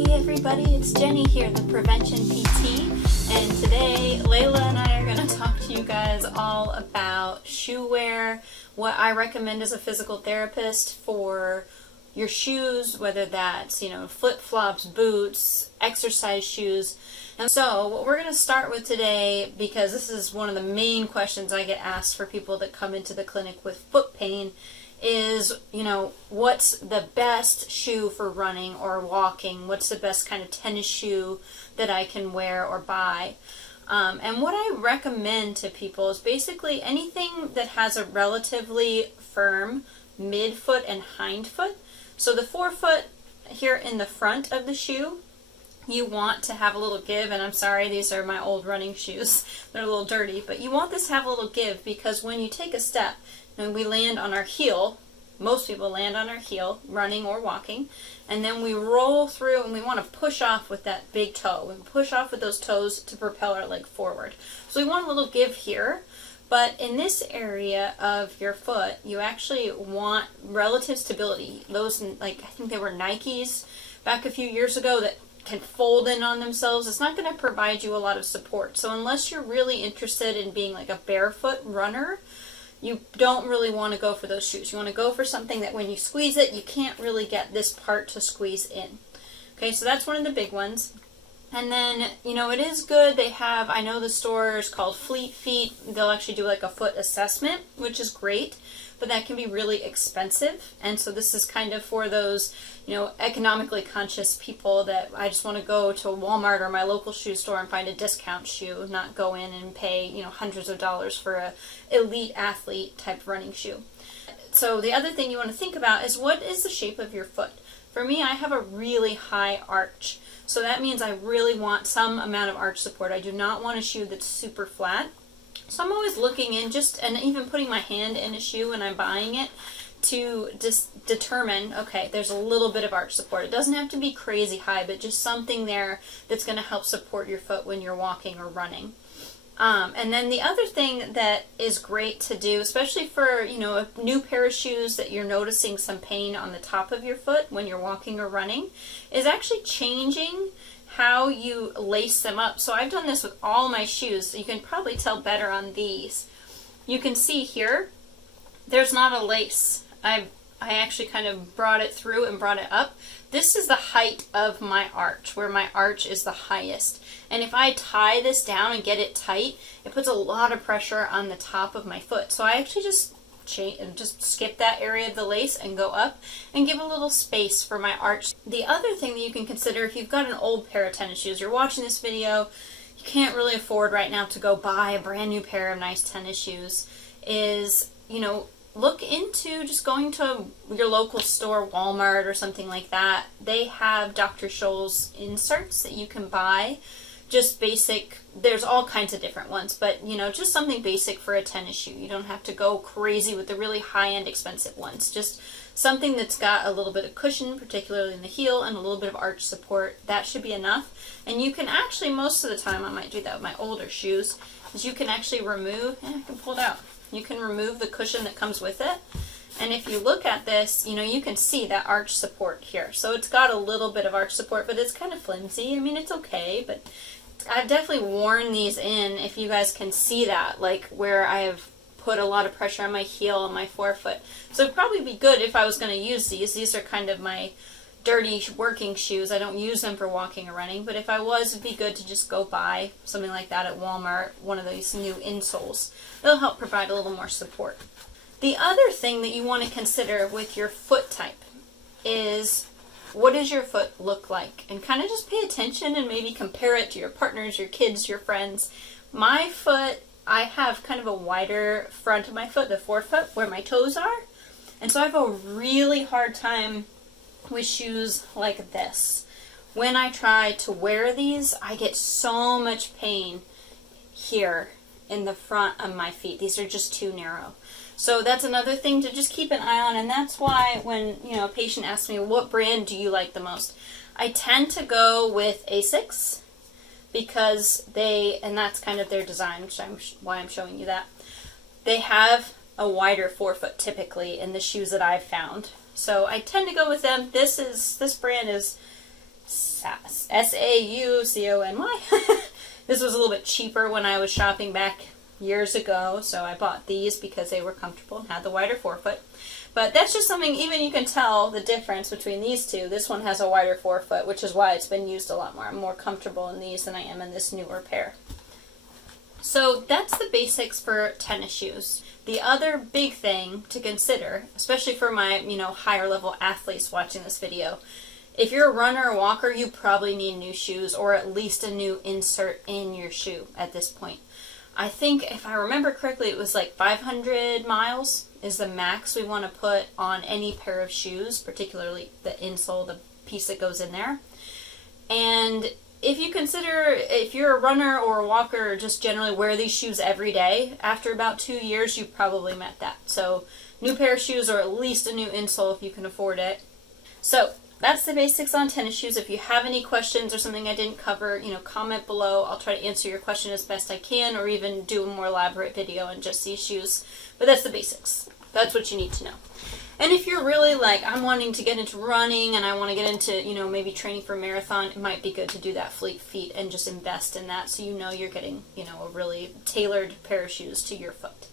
Hey everybody, it's Jenny here, the Prevention PT, and today Layla and I are going to talk to you guys all about shoe wear, what I recommend as a physical therapist for your shoes, whether that's, flip-flops, boots, exercise shoes. And so what we're going to start with today, because this is one of the main questions I get asked for people that come into the clinic with foot pain, is, what's the best shoe for running or walking? What's the best kind of tennis shoe that I can wear or buy? And what I recommend to people is basically anything that has a relatively firm midfoot and hindfoot. So the forefoot here in the front of the shoe, you want to have a little give, and I'm sorry, these are my old running shoes. They're a little dirty, but you want this to have a little give because when you take a step, and we land on our heel, most people land on our heel, running or walking, and then we roll through and we want to push off with that big toe. We push off with those toes to propel our leg forward. So we want a little give here, but in this area of your foot, you actually want relative stability. Those, I think they were Nikes back a few years ago that can fold in on themselves. It's not going to provide you a lot of support. So unless you're really interested in being like a barefoot runner, you don't really want to go for those shoes. You want to go for something that when you squeeze it, you can't really get this part to squeeze in. Okay, so that's one of the big ones. And then, it is good. They have, I know the store is called Fleet Feet. They'll actually do like a foot assessment, which is great, but that can be really expensive. And so this is kind of for those, economically conscious people that I just want to go to Walmart or my local shoe store and find a discount shoe, not go in and pay, hundreds of dollars for a elite athlete type running shoe. So the other thing you want to think about is what is the shape of your foot? For me, I have a really high arch. So that means I really want some amount of arch support. I do not want a shoe that's super flat. So I'm always looking in and even putting my hand in a shoe when I'm buying it to just determine, okay, there's a little bit of arch support. It doesn't have to be crazy high, but just something there that's going to help support your foot when you're walking or running. And then the other thing that is great to do, especially for, a new pair of shoes that you're noticing some pain on the top of your foot when you're walking or running, is actually changing how you lace them up. So I've done this with all my shoes. So you can probably tell better on these. You can see here, there's not a lace. I actually kind of brought it through and brought it up. This is the height of my arch, where my arch is the highest. And if I tie this down and get it tight, it puts a lot of pressure on the top of my foot. So I actually just skip that area of the lace and go up and give a little space for my arch. The other thing that you can consider, if you've got an old pair of tennis shoes, you're watching this video, you can't really afford right now to go buy a brand new pair of nice tennis shoes, is, look into just going to your local store, Walmart or something like that. They have Dr. Scholl's inserts that you can buy. Just basic, there's all kinds of different ones, but just something basic for a tennis shoe. You don't have to go crazy with the really high-end expensive ones. Just something that's got a little bit of cushion, particularly in the heel, and a little bit of arch support. That should be enough. And you can actually, most of the time, I might do that with my older shoes, is you can actually remove, I can pull it out. You can remove the cushion that comes with it. And if you look at this, you can see that arch support here. So it's got a little bit of arch support, but it's kind of flimsy. I mean, it's okay, but I've definitely worn these in, if you guys can see that, like where I have put a lot of pressure on my heel and my forefoot. So it'd probably be good if I was going to use these. These are kind of my dirty working shoes. I don't use them for walking or running, but if I was, it'd be good to just go buy something like that at Walmart, one of these new insoles. It'll help provide a little more support. The other thing that you want to consider with your foot type is, what does your foot look like? And kind of just pay attention and maybe compare it to your partners, your kids, your friends. My foot, I have kind of a wider front of my foot, the forefoot, where my toes are. And so I have a really hard time with shoes like this. When I try to wear these, I get so much pain here in the front of my feet. These are just too narrow. So that's another thing to just keep an eye on, and that's why when a patient asks me, what brand do you like the most? I tend to go with Asics because and that's kind of their design, which why I'm showing you that. They have a wider forefoot typically in the shoes that I've found. So I tend to go with them. This brand is Saucony. This was a little bit cheaper when I was shopping back years ago, so I bought these because they were comfortable and had the wider forefoot. But that's just something, even you can tell the difference between these two. This one has a wider forefoot, which is why it's been used a lot more. I'm more comfortable in these than I am in this newer pair. So that's the basics for tennis shoes. The other big thing to consider, especially for my, higher level athletes watching this video, if you're a runner or walker, you probably need new shoes or at least a new insert in your shoe at this point. I think, if I remember correctly, it was like 500 miles is the max we want to put on any pair of shoes, particularly the insole, the piece that goes in there. And if you consider, if you're a runner or a walker or just generally wear these shoes every day, after about 2 years, you probably met that. So new pair of shoes or at least a new insole if you can afford it. So that's the basics on tennis shoes. If you have any questions or something I didn't cover, comment below. I'll try to answer your question as best I can, or even do a more elaborate video on just these shoes. But that's the basics. That's what you need to know. And if you're really like, I'm wanting to get into running and I want to get into, maybe training for a marathon, it might be good to do that Fleet Feet and just invest in that so you're getting, a really tailored pair of shoes to your foot.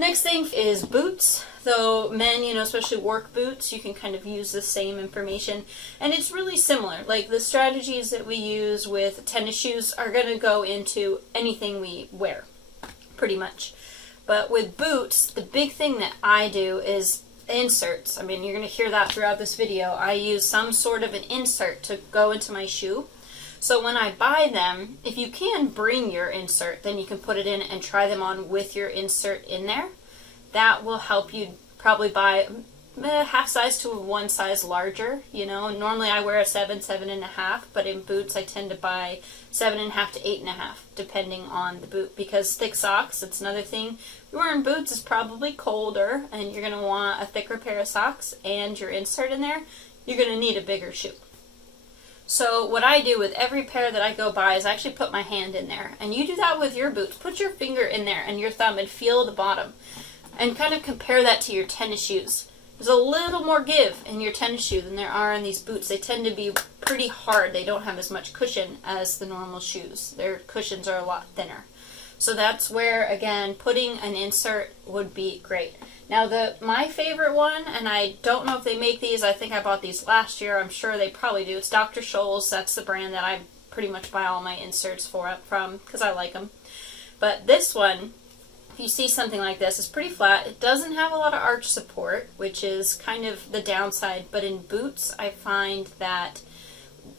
Next thing is boots. Though men, especially work boots, you can kind of use the same information. And it's really similar. Like the strategies that we use with tennis shoes are going to go into anything we wear, pretty much. But with boots, the big thing that I do is inserts. I mean, you're going to hear that throughout this video. I use some sort of an insert to go into my shoe. So when I buy them, if you can bring your insert, then you can put it in and try them on with your insert in there. That will help you probably buy half size to 1 size larger. Normally I wear a 7, 7.5, but in boots I tend to buy 7.5 to 8.5, depending on the boot. Because thick socks, that's another thing. If you're wearing boots, it's probably colder, and you're going to want a thicker pair of socks and your insert in there. You're going to need a bigger shoe. So what I do with every pair that I go buy is I actually put my hand in there. And you do that with your boots. Put your finger in there and your thumb and feel the bottom. And kind of compare that to your tennis shoes. There's a little more give in your tennis shoe than there are in these boots. They tend to be pretty hard. They don't have as much cushion as the normal shoes. Their cushions are a lot thinner. So that's where, again, putting an insert would be great. Now, my favorite one, and I don't know if they make these. I think I bought these last year. I'm sure they probably do. It's Dr. Scholl's. That's the brand that I pretty much buy all my inserts from because I like them. But this one, if you see something like this, it's pretty flat. It doesn't have a lot of arch support, which is kind of the downside. But in boots, I find that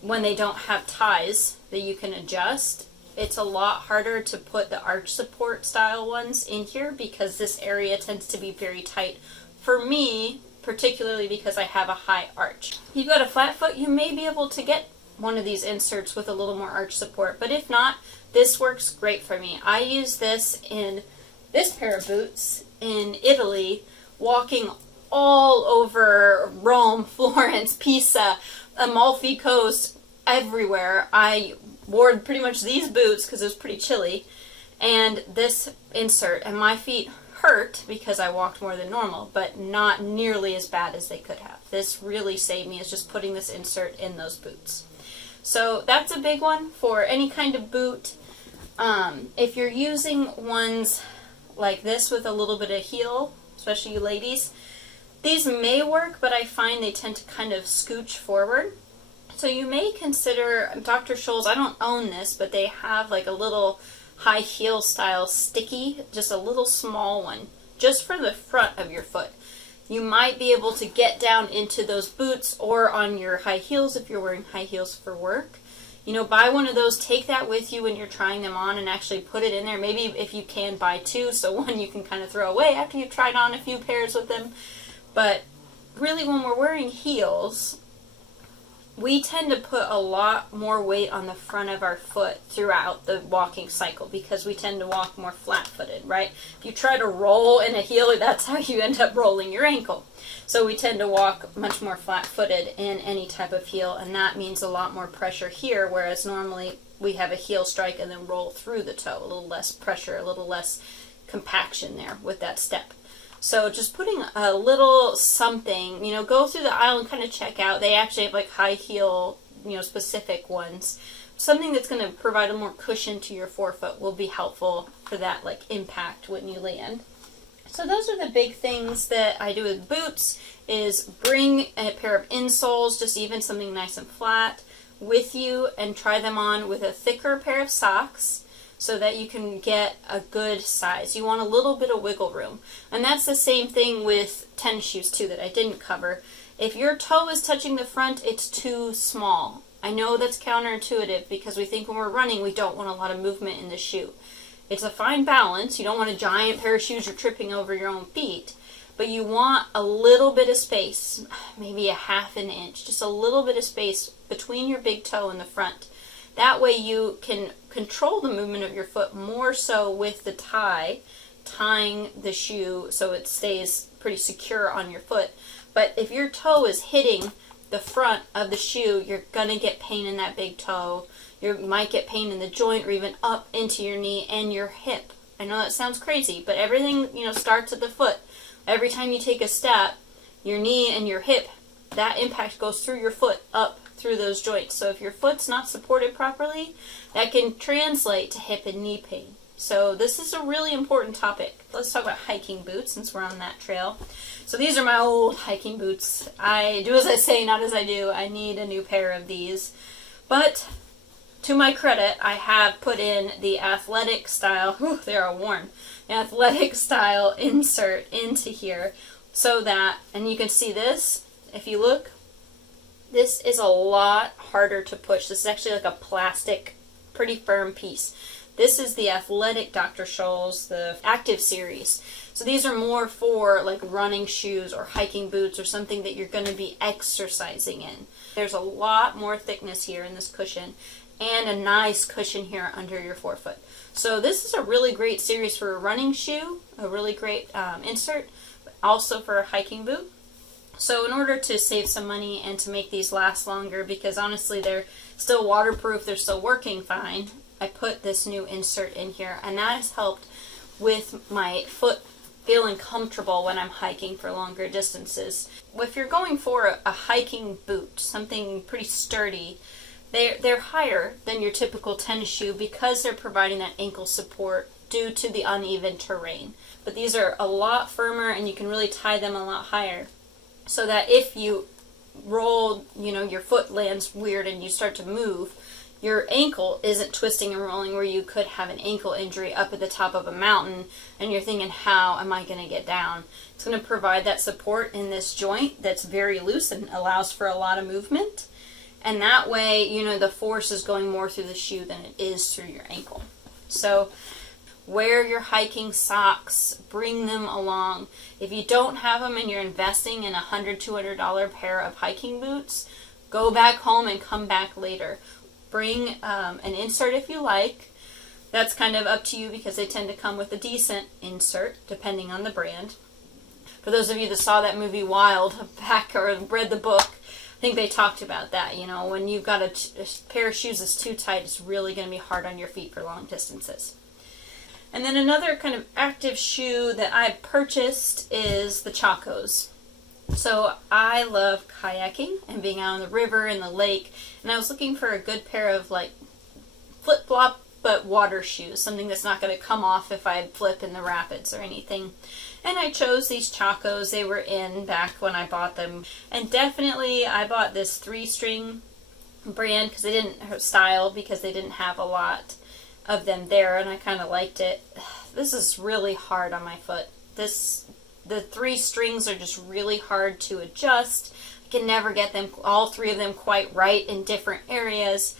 when they don't have ties that you can adjust, it's a lot harder to put the arch support style ones in here because this area tends to be very tight. For me, particularly because I have a high arch. If you've got a flat foot, you may be able to get one of these inserts with a little more arch support. But if not, this works great for me. I use this in this pair of boots in Italy, walking all over Rome, Florence, Pisa, Amalfi Coast, everywhere. I wore pretty much these boots because it was pretty chilly, and this insert, and my feet hurt because I walked more than normal, but not nearly as bad as they could have. This really saved me, is just putting this insert in those boots. So that's a big one for any kind of boot. If you're using ones like this with a little bit of heel, especially you ladies, these may work, but I find they tend to kind of scooch forward. So you may consider Dr. Scholl's. I don't own this, but they have like a little high heel style sticky, just a little small one, just for the front of your foot. You might be able to get down into those boots or on your high heels if you're wearing high heels for work. Buy one of those, take that with you when you're trying them on and actually put it in there. Maybe if you can, buy two, so one you can kind of throw away after you've tried on a few pairs with them. But really, when we're wearing heels, we tend to put a lot more weight on the front of our foot throughout the walking cycle because we tend to walk more flat-footed, right? If you try to roll in a heel, that's how you end up rolling your ankle. So we tend to walk much more flat-footed in any type of heel, and that means a lot more pressure here, whereas normally we have a heel strike and then roll through the toe. A little less pressure, a little less compaction there with that step. So just putting a little something, go through the aisle and kind of check out. They actually have like high heel specific ones. Something that's going to provide a more cushion to your forefoot will be helpful for that like impact when you land. So those are the big things that I do with boots, is bring a pair of insoles, just even something nice and flat, with you and try them on with a thicker pair of socks so that you can get a good size. You want a little bit of wiggle room. And that's the same thing with tennis shoes too that I didn't cover. If your toe is touching the front, it's too small. I know that's counterintuitive because we think when we're running we don't want a lot of movement in the shoe. It's a fine balance. You don't want a giant pair of shoes you're tripping over your own feet, but you want a little bit of space, maybe a half an inch, just a little bit of space between your big toe and the front. That way you can control the movement of your foot more so with the tying the shoe so it stays pretty secure on your foot. But if your toe is hitting the front of the shoe, you're going to get pain in that big toe. You might get pain in the joint or even up into your knee and your hip. I know that sounds crazy, but everything, starts at the foot. Every time you take a step, your knee and your hip, that impact goes through your foot up through those joints. So if your foot's not supported properly, that can translate to hip and knee pain. So this is a really important topic. Let's talk about hiking boots since we're on that trail. So these are my old hiking boots. I do as I say, not as I do. I need a new pair of these. But to my credit, I have put in the athletic style, they are worn, the athletic style insert into here so that, and you can see this, if you look, this is a lot harder to push. This is actually like a plastic, pretty firm piece. This is the athletic Dr. Scholl's, the active series. So these are more for like running shoes or hiking boots or something that you're going to be exercising in. There's a lot more thickness here in this cushion and a nice cushion here under your forefoot. So this is a really great series for a running shoe, a really great insert, but also for a hiking boot. So in order to save some money and to make these last longer, because honestly they're still waterproof, they're still working fine, I put this new insert in here, and that has helped with my foot feeling comfortable when I'm hiking for longer distances. If you're going for a hiking boot, something pretty sturdy, they're higher than your typical tennis shoe because they're providing that ankle support due to the uneven terrain. But these are a lot firmer and you can really tie them a lot higher so that if you roll, your foot lands weird and you start to move, your ankle isn't twisting and rolling where you could have an ankle injury up at the top of a mountain and you're thinking, how am I going to get down? It's going to provide that support in this joint that's very loose and allows for a lot of movement. And that way, the force is going more through the shoe than it is through your ankle. So wear your hiking socks, bring them along. If you don't have them and you're investing in a $100, $200 pair of hiking boots, go back home and come back later. Bring an insert if you like. That's kind of up to you because they tend to come with a decent insert depending on the brand. For those of you that saw that movie Wild back or read the book, I think they talked about that. When you've got a pair of shoes that's too tight, it's really going to be hard on your feet for long distances. And then another kind of active shoe that I purchased is the Chacos. So I love kayaking and being out on the river and the lake, and I was looking for a good pair of like flip-flop but water shoes, something that's not going to come off if I flip in the rapids or anything. And I chose these Chacos. They were in back when I bought them, and definitely I bought this 3-string brand because they didn't have a lot of them there, and I kind of liked it. This is really hard on my foot. The 3 strings are just really hard to adjust. I can never get them, all 3 of them, quite right in different areas.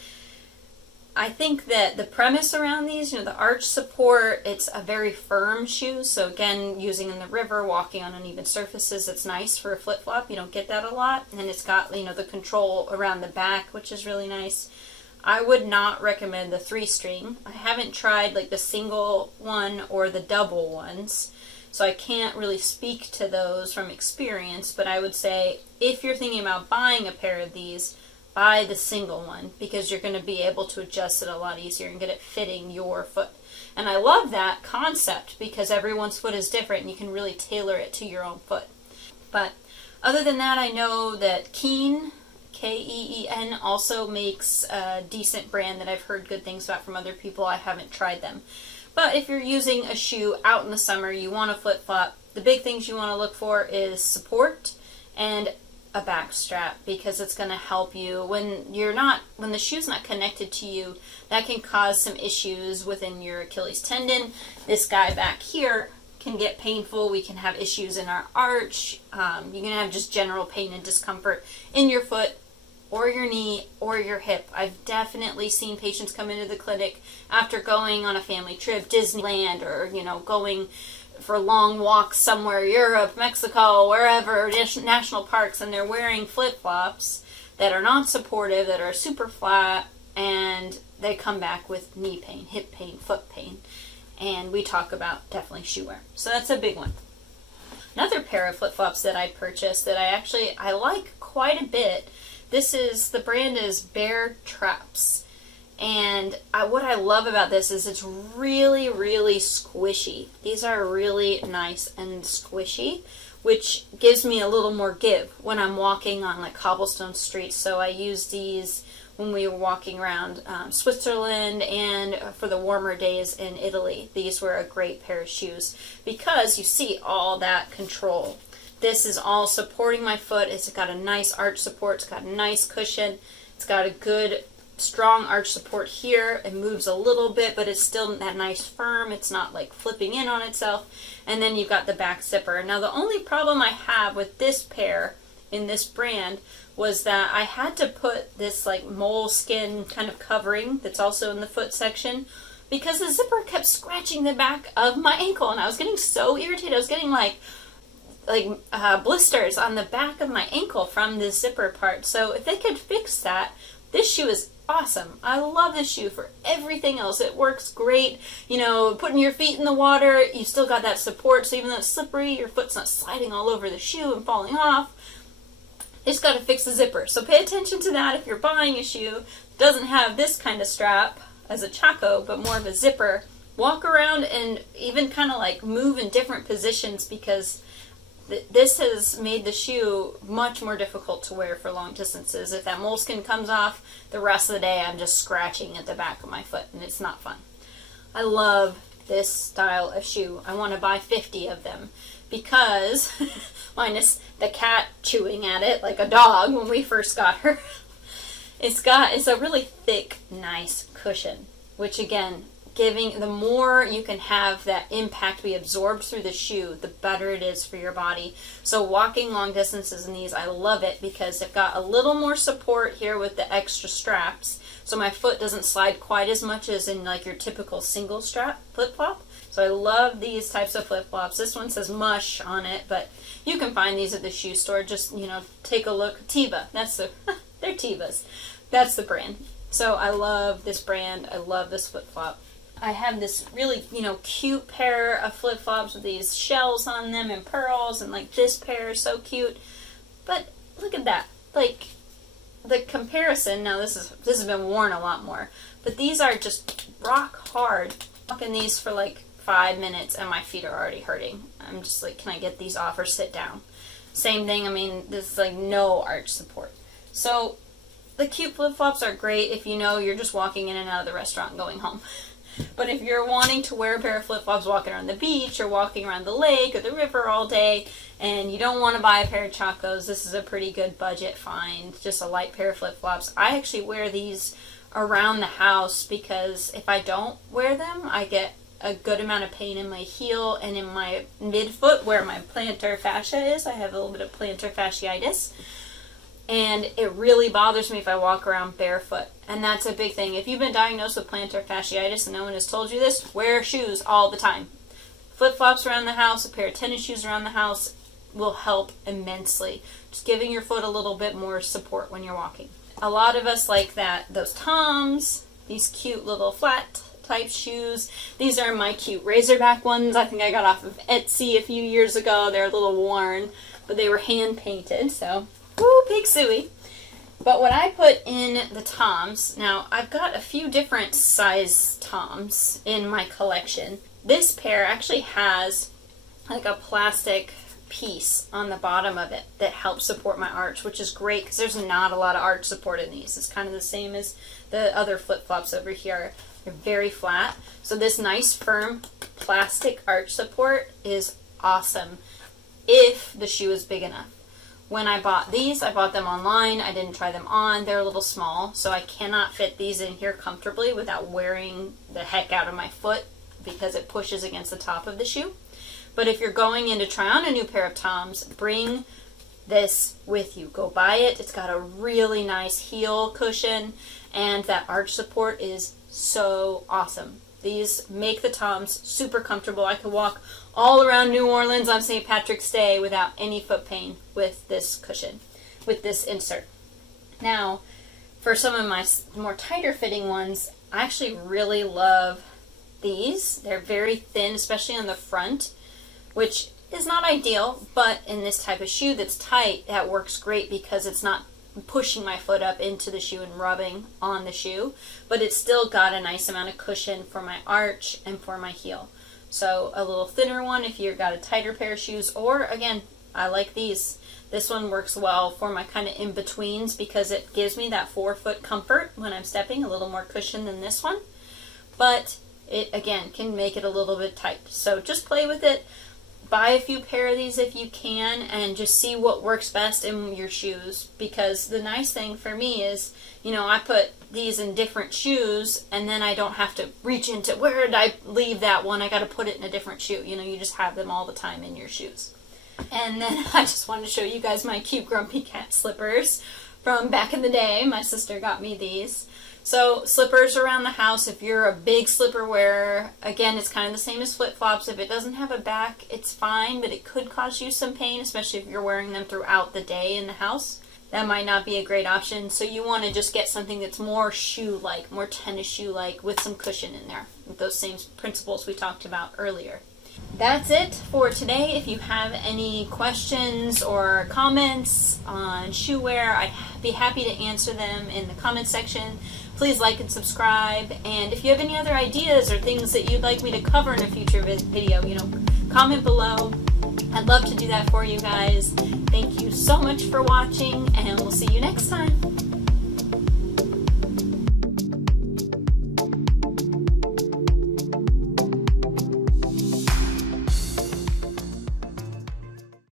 I think that the premise around these, the arch support, it's a very firm shoe. So again, using in the river, walking on uneven surfaces, it's nice for a flip-flop. You don't get that a lot. And it's got, the control around the back, which is really nice. I would not recommend the 3-string. I haven't tried like the single one or the double ones, so I can't really speak to those from experience, but I would say if you're thinking about buying a pair of these, buy the single one because you're going to be able to adjust it a lot easier and get it fitting your foot. And I love that concept because everyone's foot is different and you can really tailor it to your own foot. But other than that, I know that Keen Keen also makes a decent brand that I've heard good things about from other people. I haven't tried them. But if you're using a shoe out in the summer, you want a flip-flop, the big things you want to look for is support and a back strap, because it's going to help you when the shoe's not connected to you. That can cause some issues within your Achilles tendon. This guy back here can get painful. We can have issues in our arch. You can have just general pain and discomfort in your foot or your knee or your hip. I've definitely seen patients come into the clinic after going on a family trip, Disneyland, or going for long walks somewhere, Europe, Mexico, wherever, national parks, and they're wearing flip-flops that are not supportive, that are super flat, and they come back with knee pain, hip pain, foot pain. And we talk about definitely shoe wear. So that's a big one. Another pair of flip-flops that I purchased that I like quite a bit. The brand is Bear Traps. And what I love about this is it's really, really squishy. These are really nice and squishy, which gives me a little more give when I'm walking on like cobblestone streets. So I use these when we were walking around Switzerland and for the warmer days in Italy. These were a great pair of shoes because you see all that control. This is all supporting my foot. It's got a nice arch support. It's got a nice cushion. It's got a good strong arch support here. It moves a little bit, but it's still that nice firm. It's not like flipping in on itself. And then you've got the back zipper. Now the only problem I have with this pair in this brand was that I had to put this like moleskin kind of covering that's also in the foot section because the zipper kept scratching the back of my ankle, and I was getting so irritated. I was getting like blisters on the back of my ankle from this zipper part. So if they could fix that, this shoe is awesome. I love this shoe for everything else. It works great. Putting your feet in the water, you still got that support, so even though it's slippery, your foot's not sliding all over the shoe and falling off. You just got to fix the zipper. So pay attention to that if you're buying a shoe that doesn't have this kind of strap as a Chaco, but more of a zipper. Walk around and even kind of like move in different positions, because this has made the shoe much more difficult to wear for long distances. If that moleskin comes off, the rest of the day I'm just scratching at the back of my foot, and it's not fun. I love this style of shoe. I want to buy 50 of them because, minus the cat chewing at it like a dog when we first got her, it's a really thick, nice cushion, which again, the more you can have that impact be absorbed through the shoe, the better it is for your body. So walking long distances in these, I love it because they've got a little more support here with the extra straps, so my foot doesn't slide quite as much as in like your typical single strap flip-flop. So I love these types of flip-flops. This one says Mush on it, but you can find these at the shoe store. Just, take a look. Teva, they're Tevas. That's the brand. So I love this brand. I love this flip-flop. I have this really, cute pair of flip-flops with these shells on them and pearls, and like this pair is so cute. But look at that. Like the comparison, now this has been worn a lot more, but these are just rock hard. I'm walking these for like 5 minutes and my feet are already hurting. I'm just like, can I get these off or sit down? Same thing, this is like no arch support. So the cute flip-flops are great if you're just walking in and out of the restaurant and going home. But if you're wanting to wear a pair of flip-flops walking around the beach or walking around the lake or the river all day, and you don't want to buy a pair of Chacos, this is a pretty good budget find, just a light pair of flip-flops. I actually wear these around the house because if I don't wear them, I get a good amount of pain in my heel and in my midfoot where my plantar fascia is. I have a little bit of plantar fasciitis. And it really bothers me if I walk around barefoot. And that's a big thing. If you've been diagnosed with plantar fasciitis and no one has told you this, wear shoes all the time. Flip-flops around the house, a pair of tennis shoes around the house will help immensely. Just giving your foot a little bit more support when you're walking. A lot of us like those Toms, these cute little flat type shoes. These are my cute Razorback ones. I think I got off of Etsy a few years ago. They're a little worn, but they were hand painted, so woo, Pig Suey. But what I put in the Toms, now I've got a few different size Toms in my collection. This pair actually has like a plastic piece on the bottom of it that helps support my arch, which is great because there's not a lot of arch support in these. It's kind of the same as the other flip-flops over here. They're very flat. So this nice firm plastic arch support is awesome if the shoe is big enough. When I bought these, I bought them online. I didn't try them on. They're a little small, so I cannot fit these in here comfortably without wearing the heck out of my foot because it pushes against the top of the shoe. But if you're going in to try on a new pair of Toms, bring this with you. Go buy it. It's got a really nice heel cushion, and that arch support is so awesome. These make the Toms super comfortable. I could walk all around New Orleans on St. Patrick's Day without any foot pain with this cushion, with this insert. Now, for some of my more tighter fitting ones, I actually really love these. They're very thin, especially on the front, which is not ideal, but in this type of shoe that's tight, that works great because it's not pushing my foot up into the shoe and rubbing on the shoe, but it's still got a nice amount of cushion for my arch and for my heel. So a little thinner one if you've got a tighter pair of shoes, or again, I like these. This one works well for my kind of in-betweens because it gives me that forefoot comfort when I'm stepping, a little more cushion than this one, but it again can make it a little bit tight. So just play with it. Buy a few pair of these if you can and just see what works best in your shoes, because the nice thing for me is, you know, I put these in different shoes and then I don't have to reach into, where did I leave that one? I got to put it in a different shoe. You know, you just have them all the time in your shoes. And then I just wanted to show you guys my cute Grumpy Cat slippers from back in the day. My sister got me these. So slippers around the house, if you're a big slipper wearer, again, it's kind of the same as flip-flops. If it doesn't have a back, it's fine, but it could cause you some pain, especially if you're wearing them throughout the day in the house. That might not be a great option. So you want to just get something that's more shoe-like, more tennis shoe-like, with some cushion in there, with those same principles we talked about earlier. That's it for today. If you have any questions or comments on shoe wear, I'd be happy to answer them in the comment section. Please like and subscribe, and if you have any other ideas or things that you'd like me to cover in a future video, you know, comment below. I'd love to do that for you guys. Thank you so much for watching, and we'll see you next time.